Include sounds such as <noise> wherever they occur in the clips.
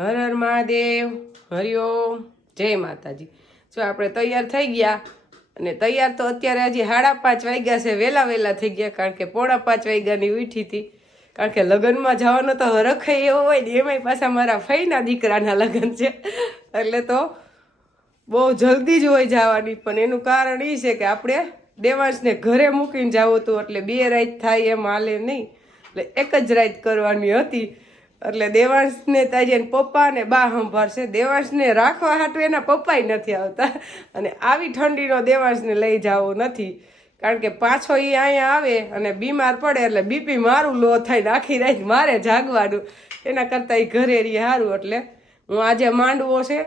હર હર મહાદેવ હરિઓમ જય માતાજી. જો આપણે તૈયાર થઈ ગયા, અને તૈયાર તો અત્યારે હજી સાડા પાંચ વાગ્યા છે વહેલા વહેલા થઈ ગયા, કારણ કે પોણા પાંચ વાગ્યાની ઉઠી હતી. કારણ કે લગ્નમાં જવાનો તો હરખે એવો હોય ને, એમાંય પાછા મારા ફઈના દીકરાના લગ્ન છે. એટલે તો બહુ જલ્દી જ હોય જવાની, પણ એનું કારણ એ છે કે આપણે દેવાંશને ઘરે મૂકીને જવું હતું, એટલે બે રાત થાય એમ હાલે નહીં. એટલે એક જ રાત કરવાની હતી. એટલે દેવાંશને એના પપ્પા ને બા સંભાળશે. દેવાંશને રાખવા હાટું એના પપ્પાય નથી આવતા. અને આવી ઠંડીનો દેવાંશને લઈ જવો નથી. કારણ કે પાછો એ અહીંયા આવે અને બીમાર પડે એટલે બીપી મારું લો થઈને આખી રાત મારે જાગવાનું. એના કરતાં એ ઘરે રહી સારું એટલે હું આજે માંડવો છે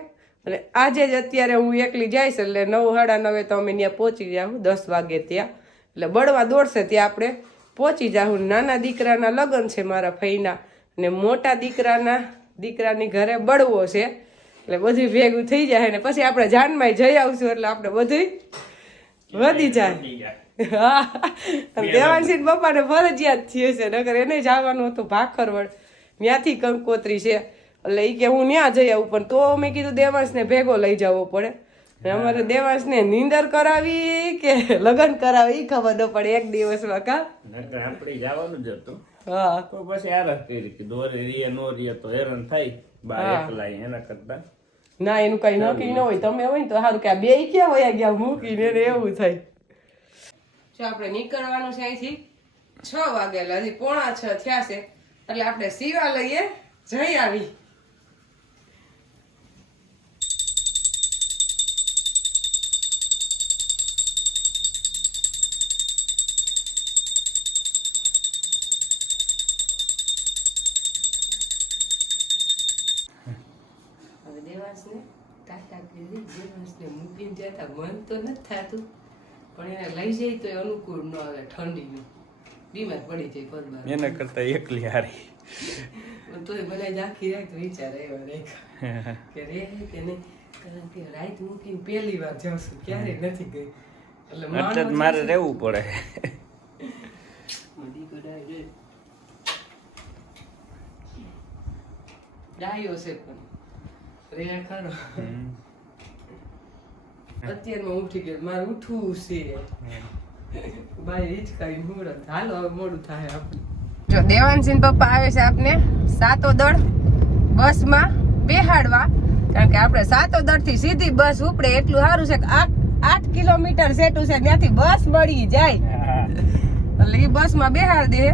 અને આજે જ અત્યારે હું એકલી જઈશ એટલે નવ સાડા નવે તો અમે ત્યાં પહોંચી જાઉં દસ વાગે ત્યાં. એટલે બળવા દોડશે ત્યાં આપણે પહોંચી જાઉં નાના દીકરાના લગ્ન છે મારા ફઈના. ને મોટા દીકરાના દીકરાની ઘરે બળવો છે. એટલે બધું ભેગું થઈ જાય ને પછી આપણે જાનમાં જઈ આવશું એટલે આપણે બધું વધી જાય. <laughs> હા. દેવાનસિંહ બપાને ફરજિયાત થયું છે. નગર એને જવાનું હતું ભાખરવડ. ત્યાંથી કંકોત્રી છે. એટલે એ કે હું ત્યાં જઈ આવું પણ તો મેં કીધું દેવાંશને ભેગો લઈ જવો પડે. અમારે દેવાંશને નીંદર કરાવી કે લગ્ન કરાવી એ ખબર ન પડે એક દિવસમાં કા? આપણે જવાનું જ હતું. હા. તો પછી આરસ કરી કે દોરે રીએ નો રીએ તો હેરાન થાય. બાર એકલા એના કરતા. ના એનું કઈ નક્કી ન હોય. તમે હોય ને તો સારું કે આ બે ક્યાં હોય ગયા મૂકીને એવું થાય. જો આપણે નીકળવાનું છે અહીંથી છ વાગેલા હજી પોણા છ થયા છે. એટલે આપણે શિવાલયે જઈ આવી. દેવાંશને ટાટા કરી દેવાંશને મૂકીને જતા મન તો નથી થતું. પણ એને લઈ જાય તો અનુકૂળ ન આવે ઠંડીનું બીમાર પડી જાય પરમાર એના કરતા એકલી હારી. તોય જ આખી રાત વિચાર આવ્યો રેખા કે રે કે નહીં. કારણ કે રાત મૂકીને પહેલી વાર જાઉં છું. ક્યારે નથી ગઈ. એટલે મારે રહેવું પડે. ડાયો છે પણ. રે ખરો. અત્યારમાં ઉઠી ગયો. મારે ઉઠવું છે. બાઈ હિચકાઈ મુહૂર્ત. હાલો હવે મોડું થાય આપણે. જો દેવાનસિંહ પપ્પા આવે છે આપને સાતો દળ બસમાં બેહાડવા. કારણ કે આપણે સાતો દળથી સીધી બસ ઉપડે એટલું સારું છે કે આઠ આઠ કિલોમીટર સેટું છે ત્યાંથી બસ મળી જાય. એટલે એ બસમાં બેહાડ દે.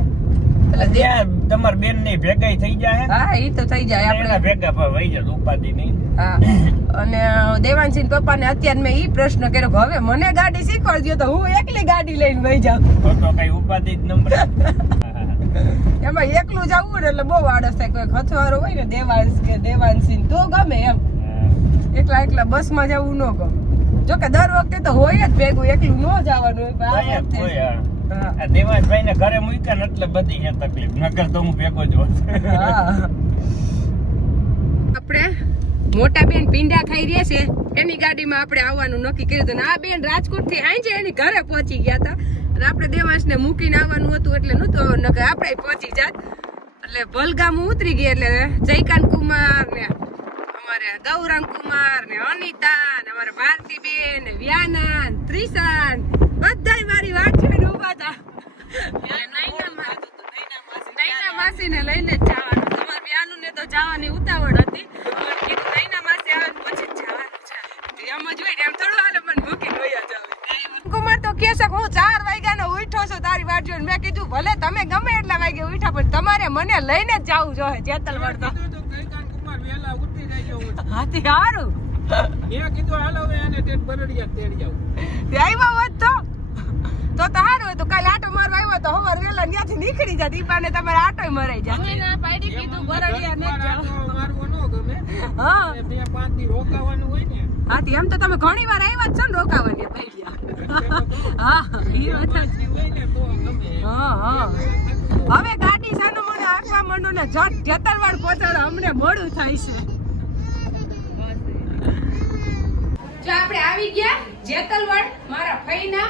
એટલે ત્યાં તમાર બેનની ભેગા થઈ જાય હા. એ તો થઈ જાય આપણે. ભેગા ભાઈ જાય ઉપાધિ ની હા. અને પપ્પા ને અત્યારે મેં ઈ પ્રશ્ન કર્યો કે હવે મને ગાડી શીખવાડજો તો હું એકલી ગાડી લઈને વહી જાઉં. તો તો કઈ ઉપાધિ જ નંબર <laughs> એમાં એકલું જવું ને એટલે બહુ આળસ થાય. કોઈ હથવારો હોય ને દેવાંશ કે દેવાંશી તો ગમે એમ. એકલા એકલા બસમાં જવું ન ગમે. જો કે દર વખતે તો હોય જ ભેગું એકલું ન જવાનું હોય દેવાજભાઈ ને ઘરે મૂક્યા ને એટલે બધી છે તકલીફ. નકર તો હું ભેગો જ આપણે મોટા બેન પીંડા ખાઈ રહ્યા છે. એની ગાડીમાં આપણે આવવાનું નક્કી કર્યું હતું. આ બેન રાજકોટથી આઈ એની ઘરે પહોંચી ગયા હતા. આપણે દેવાંશને મૂકીને આવવાનું હતું એટલે નહોતું નકર આપણે પહોંચી જાત. એટલે ભલગામ ઉતરી ગયા એટલે જયકાંત કુમાર ને અમારે ગૌરાંગ કુમાર ને અનિતા ને અમારે ભારતી બેન વ્યાનંદ વ્યાના ને ત્રિષા બધાય મારી વાત જોઈને ઊભા હતા નૈના મા- માસીને લઈને જ જવાનું. તમારે બ્યાનું ને તો જવાની ઉતાવળ હતી પણ કીધું નૈના માસી આવે પછી જ જવાનું છે. એમ જ હોય એમ થોડું હાલે મને મૂકીને વયા જાવે કુમાર તો કહે કે હું ચાર વાગ્યાનો ઉઠ્યો છું તારી વાટ જોઈને મેં કીધું ભલે તમે ગમે એટલા વાગે ઉઠા પણ તમારે મને લઈને જ જવું જોઈએ જેતલવડ તો. હાથી હારું. તે આવ્યા હોત તો તો તો હારું હોય તો કાલ આટો મારવા આવ્યો તો હવાર વેલા ત્યાંથી નીકળી જાય દીપાને તમારે આટો મરાઈ જાય અમે ના પાડી કીધું બરડિયા ને હા. હાથી એમ તો તમે ઘણી વાર આવ્યા જ છો ને રોકાવાની પૈડિયા હા ઈ વાત હા હા. હવે ગાડી સાનો મને આખવા મંડો ને જટ જેતલવાડ પહોંચાડો અમને મોડું થાય છે. જો આપણે આવી ગયા જેતલવાડ મારા ફઈના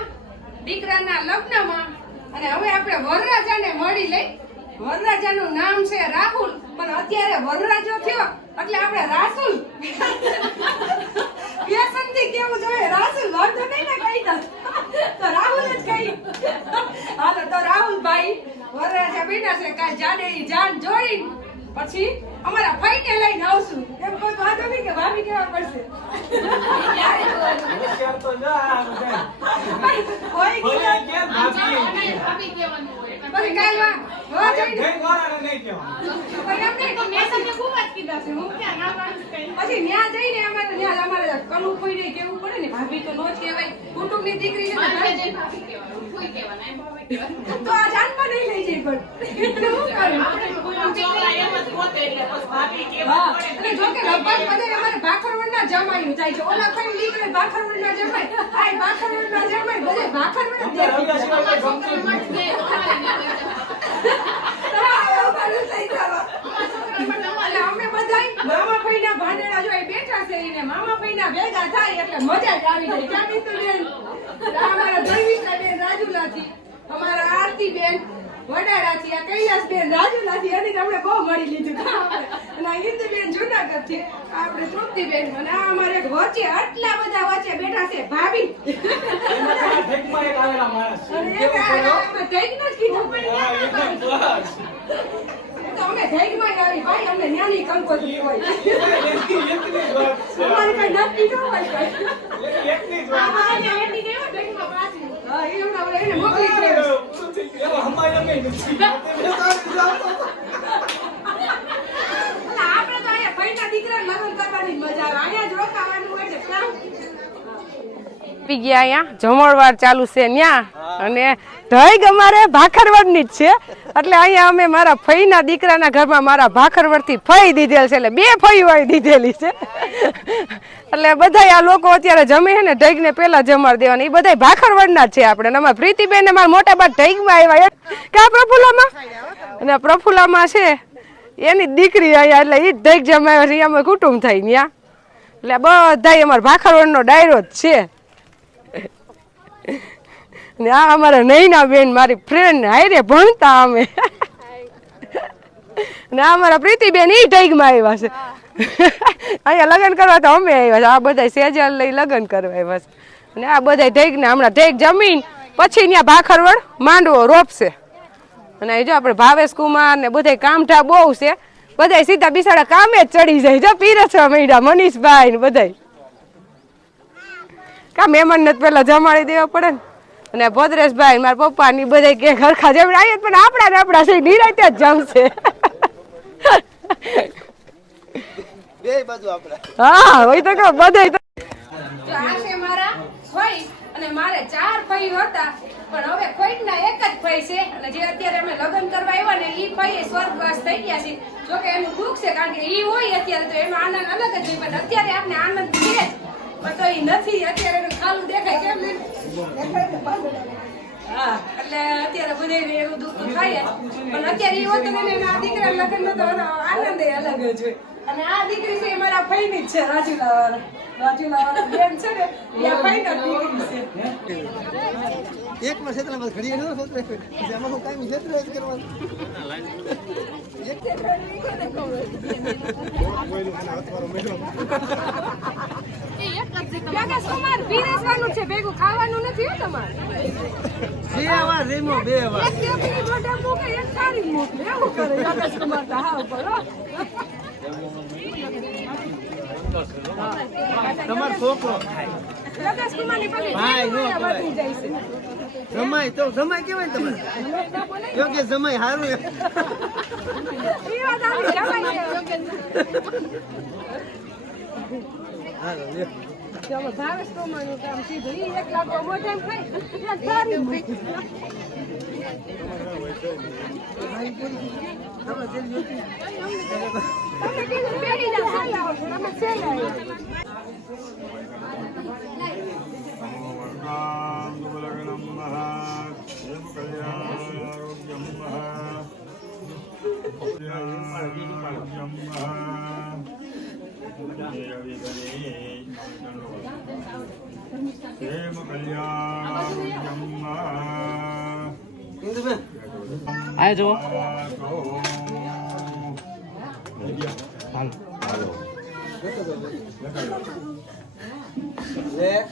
દીકરાના લગ્નમાં. અને હવે આપણે વરરાજાને મળી લઈ. વરરાજાનું નામ છે રાહુલ. પણ અત્યારે વરરાજો થયો. એટલે આપણે રાસુલ. વ્યસનથી કેવું જોઈએ? રાસુલ વાંધો નહીં ને કહી દસ તો રાહુલ જ કહી. હાલો, તો રાહુલભાઈ વરરાજા બેઠા છે. કાલ જાડે એ જાન જોડી પછી અમારા ફઈને લઈને આવશું. એમ કોઈ વાંધો નહીં કે ભાભી કેવા પડશે અત્યારે તો જો આ બધા. હોય કે ભલે કેમ ભાભી? પછી કાલ વા વા જઈને જય ગોરાને નહીં કહેવાનું. પછી એમ નહીં પછી ન્યા જઈને અમારે ન્યા અમારે કલું કોઈ નહીં કેવું પડે ને? ભાભી તો નો જ કહેવાય. કુટુંબની દીકરી છે ને ભાભી. તો આ જાનમાં નહીં લઈ જઈ પણ. એટલે હું કરું? હા અને જો કે લગભગ બધા અમારે ભાખરવડના જમાયું થાય છે. ઓલા ફાઈન દીકરે ભાખરવડના જમાય આ ભાખરવડના જમાય બધે ભાખરવડ ગમતું જ. <laughs> હા, એવું બધું થઈ જવા. એટલે અમે બધાય મામા ફઈના ભાંડેડા જો બેઠા છે એને મામા ફઈના ભેગા થાય એટલે મજા જ આવી જાય ક્યાં નીતુબેન? અમારા અમારા ધર્મિષ્ઠાબેન રાજુલાથી અમારા આરતીબેન વડાળાથી આ કૈલાસબેન રાજુલાથી એની આપણે બહુ મળી લીધું આપણે? અને આ હિન્દુબેન જુનાગઢથી આ આપણે તૃપ્તિબેન અને આ અમારે એક વચ્ચે આટલા બધા વચ્ચે બેઠા છે ભાભી અને એક આ આમાં ધૈર્ય જ કીધું બસ. તો અમે ધૈર્યમાં આવી ભાઈ અમને નાની કંકોત્રી હોય એકની- એકની જ વાત છે. અમારે કઈ નક્કી ન હોય કઈ. જ. હા, એ હમણાં એને મોકલી દેવું. આપણે તો અહીંયા ભાઈના દીકરાને લગ્ન કરવાની મજા આવે અહીંયા જ રોકાવાનું હોય છે ક્યાં? પી ગયા અહીંયા જમણવાર ચાલુ છે ન્યા અને ઢગ અમારે ભાખરવડની જ છે. એટલે અહીંયા અમે મારા ફઈના દીકરાના ઘરમાં મારા ભાખરવડથી ફઈ દીધેલ છે. એટલે બે ફઈ હોય દીધેલી છે. એટલે બધા આ લોકો અત્યારે જમે છે ને ઢગને પહેલા જમાડ દેવાના. એ બધા ભાખરવડના જ છે આપણે. અમારા પ્રીતિબેન ને મારા મોટા બા ઢઈગમાં આવ્યા. કા પ્રફુલામાં અને પ્રફુલામાં છે. એની દીકરી અહીંયા એટલે એ જ ઢઈગ જમાવ્યા છે. અમે કુટુંબ થઈ ત્યાં એટલે બધા અમારા ભાખરવડનો ડાયરો જ છે. ને આ અમારા નૈના બેન મારી ફ્રેન્ડ હારે ભણતા અમે. ને આ અમારા પ્રીતિબેન ઈ ઢઈગમાં આવ્યા છે. અહીંયા લગ્ન કરવા તો અમે આવ્યા છે. આ બધા સેજલ લઈ લગ્ન કરવા આવ્યા છે. ને આ બધા ઢઈગને હમણાં ઢઈગ જમીન, પછી ત્યાં ભાખરવડ, માંડવો રોપશે. અને જો આપણે ભાવેશ કુમાર ને બધા કામઠા બહુ છે. બધા સીધા બિસાડા કામે જ ચડી જાય. જો પીરસવા માંડ્યા મનીષભાઈ ને બધા કા મહેમાન ને પેલા જમાડી દેવા પડે ને? અને ભદ્રેશભાઈ મારા પપ્પા ની બધા કે ઘર ખાજે આવીએ પણ આપણા ને આપણા છે નિરાતે જ જમશે. બે બાજુ આપણા. હા હોય તો કહો બધે તો આ છે મારા ભાઈ અને મારે ચાર ભાઈ હતા. પણ હવે ફઈના એક જ ભાઈ છે અને જે અત્યારે અમે લગ્ન કરવા આવ્યા ને ઈ ભાઈ સ્વર્ગવાસ થઈ ગયા છે. જો કે એનું દુઃખ છે કારણ કે ઈ હોય અત્યારે તો એમાં આનંદ અલગ જ હોય પણ અત્યારે આપણે આનંદ છે ઈ નથી અત્યારે એનું ખાલું દેખાય કેમ નહીં હા એટલે અત્યારે બધાને એવું દુઃખ તો થાય પણ અત્યારે ને એના દીકરા તો આનંદ અલગ જ હોય. અને આ દીકરી છે એ મારા ફઈની જ છે રાજુલા વાળા બેન છે ને એ આ ફઈના દીકરી છે. એક માં ક્ષેત્રમાં ન હું કાંઈ ક્ષેત્ર જ કરવાનું. પીરસવાનું છે? ભેગું ખાવાનું નથી તમારે. બે વાર રેમો બે વાર. એક દેવની મોઢા મૂકે એક સારી મૂકે એવું કરે. યોગેશ કુમાર તો હા તમારો છોકરો. યોગેશ કુમારની પછી ભાઈ, નો વધી જાય છે. જમાઈ તો જમાય કેવાય તમારે. યોગ્ય જમાય સારું ઈ વાત આવી ભાવેશ કુમારનું કામ સીધું એક લાખો મોઢામાં ખાય એક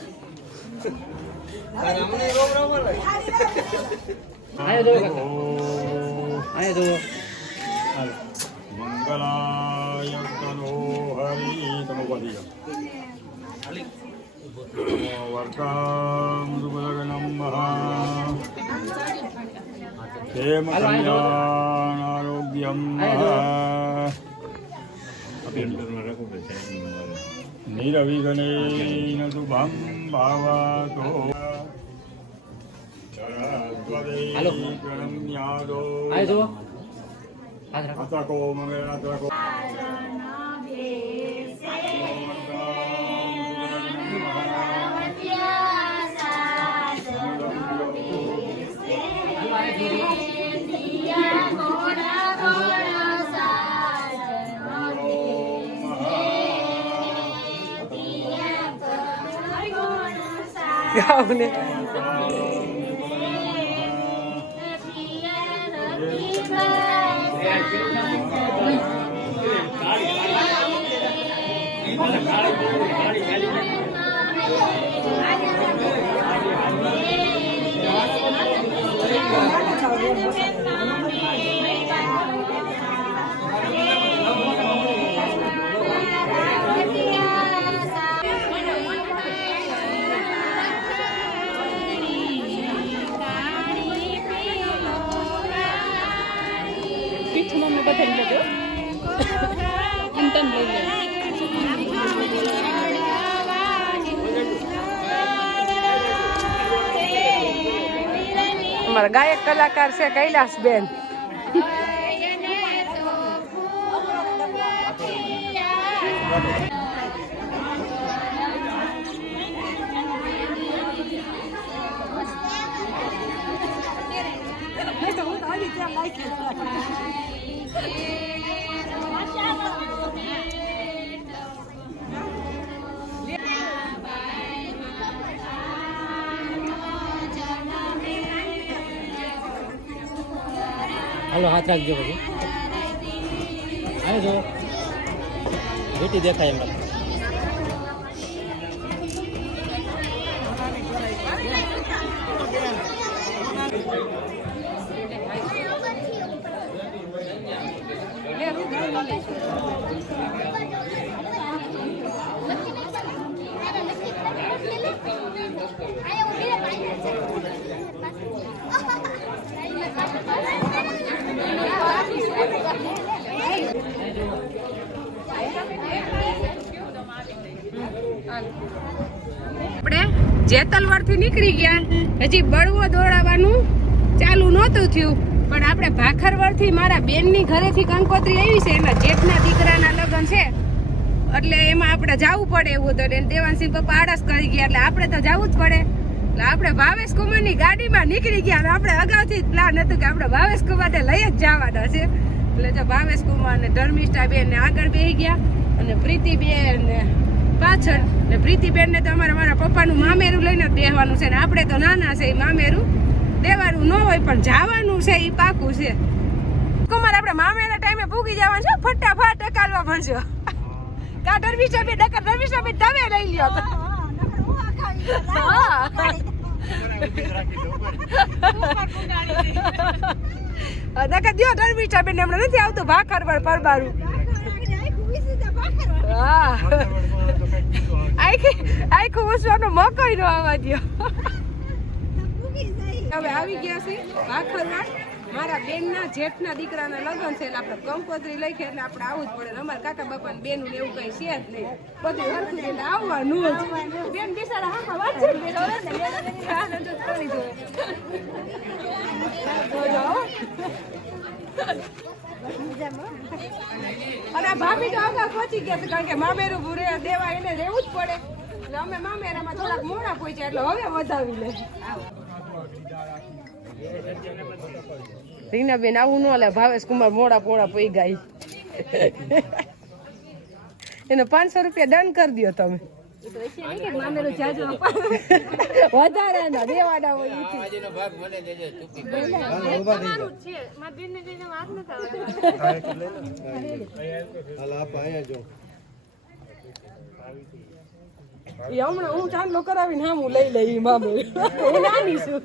સારી મૂકે તમે કીધું પેઢી ના કલ્યાણ આરોગ્યમ નિરવિઘ્નેન શુભમ ભાવાતો હાલો. પ્રણમ્યાદો અતકો મંગળાતકો అవునే Thank you. મેં બધાને લેજો ઇન્ટર્ન લઈ લે અમારા ગાયક કલાકાર છે કૈલાસબેન હાલો હાથ રાખજો પછી આવે જો બેટી દેખાય એમ. આપણે જેતલવરથી નીકળી ગયા, હજી બળવો દોડાવવાનું ચાલુ નહોતું થયું. પણ આપણે ભાખરવરથી મારા બેનની ઘરેથી કંકોત્રી આવી છે એના જેઠના દીકરાના લગ્ન છે. એટલે એમાં આપણે જવું પડે એવું હતું, એટલે દેવાનસિંહ પપ્પા આળસ કરી ગયા, એટલે આપણે તો જવું જ પડે. એટલે આપણે ભાવેશ કુમારની ગાડીમાં નીકળી ગયા, અને આપણે અગાઉથી જ પ્લાન હતું કે આપણે ભાવેશ કુમારને લઈ જ જવાના છે. એટલે જો ભાવેશ કુમાર ને ધર્મિષ્ઠા બેન આગળ બેહી ગયા, અને પ્રીતિબેન ને પાછળ. ને પ્રીતિબેન ને તો અમારે મારા પપ્પાનું મામેરું લઈને જ બેહવાનું છે ને આપણે તો નાના છે એ મામેરું. દેવાનું ન હોય પણ જવાનું છે એ પાકું છે. કુમાર આપણે મામેરા ટાઈમે પૂગી જવાનું છે ફટાફટ ટકાલવા ભણજો. કા ધર્મિષ્ઠા બેન ડકા ધર્મિષ્ઠા બેન તમે લઈ લ્યો. હા નકર દ્યો ધર્મિષ્ઠા બેન હમણાં નથી આવતું ભાખર પર પરબારું હા. આખી આખું ઉસવાનો મોકો નો આવવા દ્યો. હવે આવી ગયા છે ભાખરવાડ મારા બેનના જેઠના દીકરાના લગ્ન છે એટલે આપણે કંકોત્રી લખીએ એટલે આપણે આવવું જ પડે. અમારા કાકા બાપા ને બેન એવું કઈ છે જ નહીં. બધું હરખું એટલે આવવાનું જ. બેન બિચારા હા વાંચે. આનંદ જ કરી દો. અને ભાભી તો આગળ પહોંચી ગયા છે, કારણ કે મામેરું ભૂરે દેવા એને રહેવું જ પડે. એટલે અમે મામેરામાં થોડાક મોડા પહોંચ્યા, એટલે હવે વધાવી લે. રીનાબેન આવું ન લે ભાવેશ કુમાર મોડા પોડા પઈ ગાય એને પાંચસો રૂપિયા ડન કરી દો તમે. વધારે ના દેવાના હોય હમણાં હું ચાંદલો કરાવીને હા હું લઈ લઈ મામે હું નાની <laughs> છું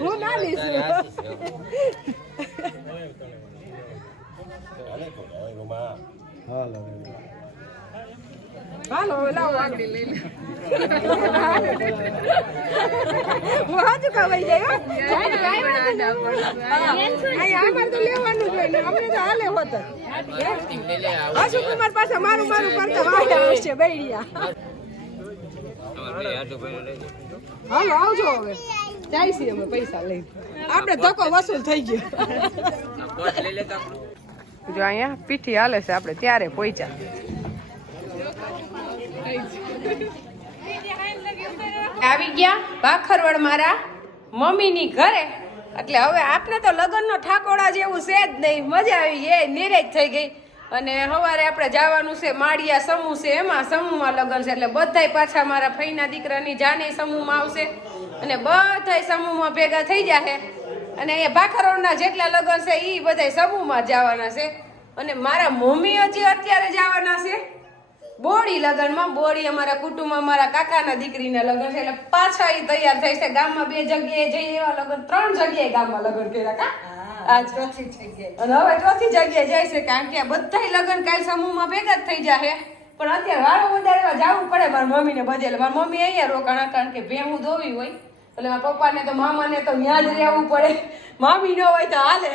હું નાની છું હાલો. હવે લાવો આગળ. લઈ લે હું હાજુ કવાઈ જાય અમારે તો લેવાનું જ હોય ને અમને તો હાલે હોત હાજુ કુમાર પાસે મારું મારું કરતા વાયા આવશે બૈડિયા. હાલો આવજો હવે. જાય અમે પૈસા લઈ આપણે ધક્કો વસૂલ થઈ ગયો. જો અહીંયા પીઠી હાલે છે આપણે ત્યારે પહોંચ્યા. આવી ગયા ભાખરવડ મારા મમ્મીની ઘરે. એટલે હવે આપણે તો લગ્નનો ઠાકોડા જેવું છે જ નહીં. મજા આવી એ નિરેજ થઈ ગઈ. અને સવારે આપણે જવાનું છે, માળિયા સમૂહ છે, એમાં સમૂહમાં લગ્ન છે. એટલે બધાય પાછા મારા ફઈના દીકરાની જાને સમૂહમાં આવશે. અને બધાય સમૂહમાં ભેગા થઈ જશે. અને એ ભાખરવડના જેટલા લગ્ન છે એ બધાય સમૂહમાં જવાના છે. અને મારા મમ્મી હજી અત્યારે જવાના છે. બોડી લગ્નમાં બોડી અમારા કુટુંબમાં મારા કાકાના દીકરીના લગ્ન છે એટલે પાછા એ તૈયાર થઈ છે. ગામમાં બે જગ્યાએ જઈએ એવા લગ્ન ત્રણ જગ્યાએ ગામમાં લગ્ન કર્યા કા? આજ ચોથી જગ્યાએ. અને હવે ચોથી જગ્યાએ જાય છે કારણ કે આ બધાય લગ્ન કાલ સમૂહમાં ભેગા જ થઈ જાય પણ અત્યારે વાળો ઉડાડવા જવું પડે મારા મમ્મીને બધે. એટલે મારા મમ્મી અહીંયા રોકાણા કારણ કે ભેહું ધોવી હોય. એટલે મારા પપ્પાને તો મામાને તો ન્યા જ રહેવું પડે. મામી ન હોય તો હાલે.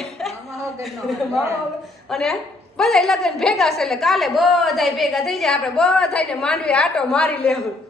અને બધા લગ્ન ભેગા છે એટલે કાલે બધાય ભેગા થઈ જાય. આપણે બધાને માંડવી આટો મારી લેવું.